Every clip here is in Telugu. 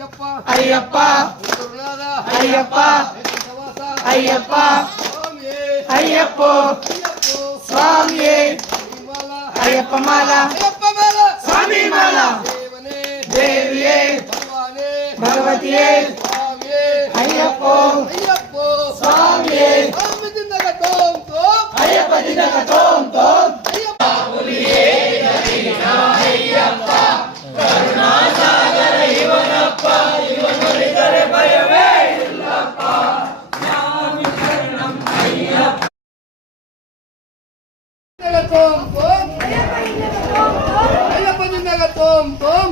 అయ్యప్ప అయ్యప్ప అయ్యప్ప అయ్యప్ప స్వామి అయ్యప్ప మాల స్వామి మాల దేవియే భగవతియే అయ్యప్ప స్వామి అయ్యప్ప దినక తోం తోం అయ్యప్ప కరుణా సాగర ఇవనప్ప ఇవనొలిగరే భయవే ఇల్లప్ప స్వామి శరణం అయ్యప్ప తోం తోం అయ్యప్ప దినక తోం తోం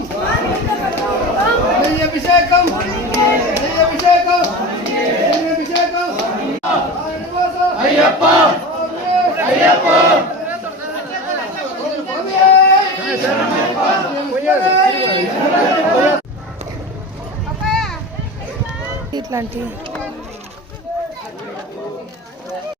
అభిషేకం అభిషేకం అభిషేకం అయ్యప్ప అయ్యప్ప ఇట్లాంటి